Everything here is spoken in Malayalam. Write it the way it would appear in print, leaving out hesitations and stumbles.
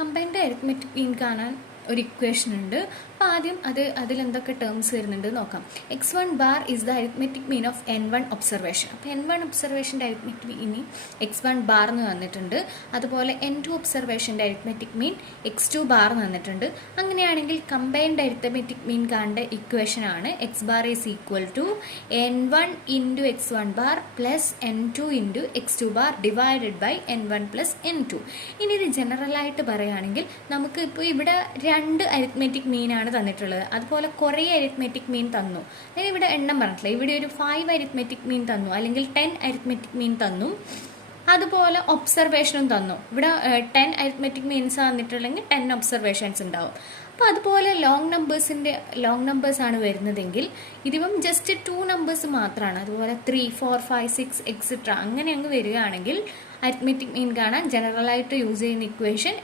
കമ്പൈൻഡ് അരിത്മെറ്റിക് മീൻ കാണാൻ ഒരു ഇക്വേഷൻ ഉണ്ട്. അപ്പോൾ ആദ്യം അതിലെന്തൊക്കെ ടേംസ് വരുന്നുണ്ട് നോക്കാം. x1 bar is the arithmetic mean of n1 observation. അപ്പോൾ n1 ഒബ്സർവേഷൻ്റെ അരിത്മെറ്റിക് മീൻ x1 ബാർ എന്ന് തന്നിട്ടുണ്ട്. അതുപോലെ n2 ഒബ്സർവേഷൻ്റെ അരിത്മെറ്റിക് മീൻ x2 ബാർ എന്ന് തന്നിട്ടുണ്ട്. അങ്ങനെയാണെങ്കിൽ കമ്പൈൻഡ് അരിത്മെറ്റിക് മീൻ കാണേണ്ട ഇക്വേഷൻ ആണ് x bar is equal to n1 into x1 bar plus n2 into x2 bar divided by n1 plus n2. ഇനി ഇത് ജനറലായിട്ട് പറയുകയാണെങ്കിൽ നമുക്ക് ഇപ്പോൾ ഇവിടെ 2 അരിത്മെറ്റിക് മീനാണ് തന്നിട്ടുള്ളത്. അതുപോലെ കുറേ അരിത്മെറ്റിക് മീൻ തന്നു. ഞാൻ ഇവിടെ എണ്ണം പറഞ്ഞിട്ടില്ല. ഇവിടെ ഒരു 5 അരിത്മെറ്റിക് മീൻ തന്നു, അല്ലെങ്കിൽ 10 അരിത്മെറ്റിക് മീൻ തന്നു. അതുപോലെ ഒബ്സർവേഷനും തന്നു. ഇവിടെ 10 അരിത്മെറ്റിക് മീൻസ് തന്നിട്ടുണ്ടെങ്കിൽ 10 ഒബ്സർവേഷൻസ് ഉണ്ടാവും. അപ്പോൾ അതുപോലെ ലോങ് നമ്പേഴ്സാണ് വരുന്നതെങ്കിൽ ഇതിപ്പം ജസ്റ്റ് 2 നമ്പേഴ്സ് മാത്രമാണ്. അതുപോലെ 3, 4, 5, 6 എക്സെട്ര അങ്ങനെ അങ്ങ് വരികയാണെങ്കിൽ അരിത്മെറ്റിക് മീൻ കാണാൻ ജനറലായിട്ട് യൂസ് ചെയ്യുന്ന ഇക്വേഷൻ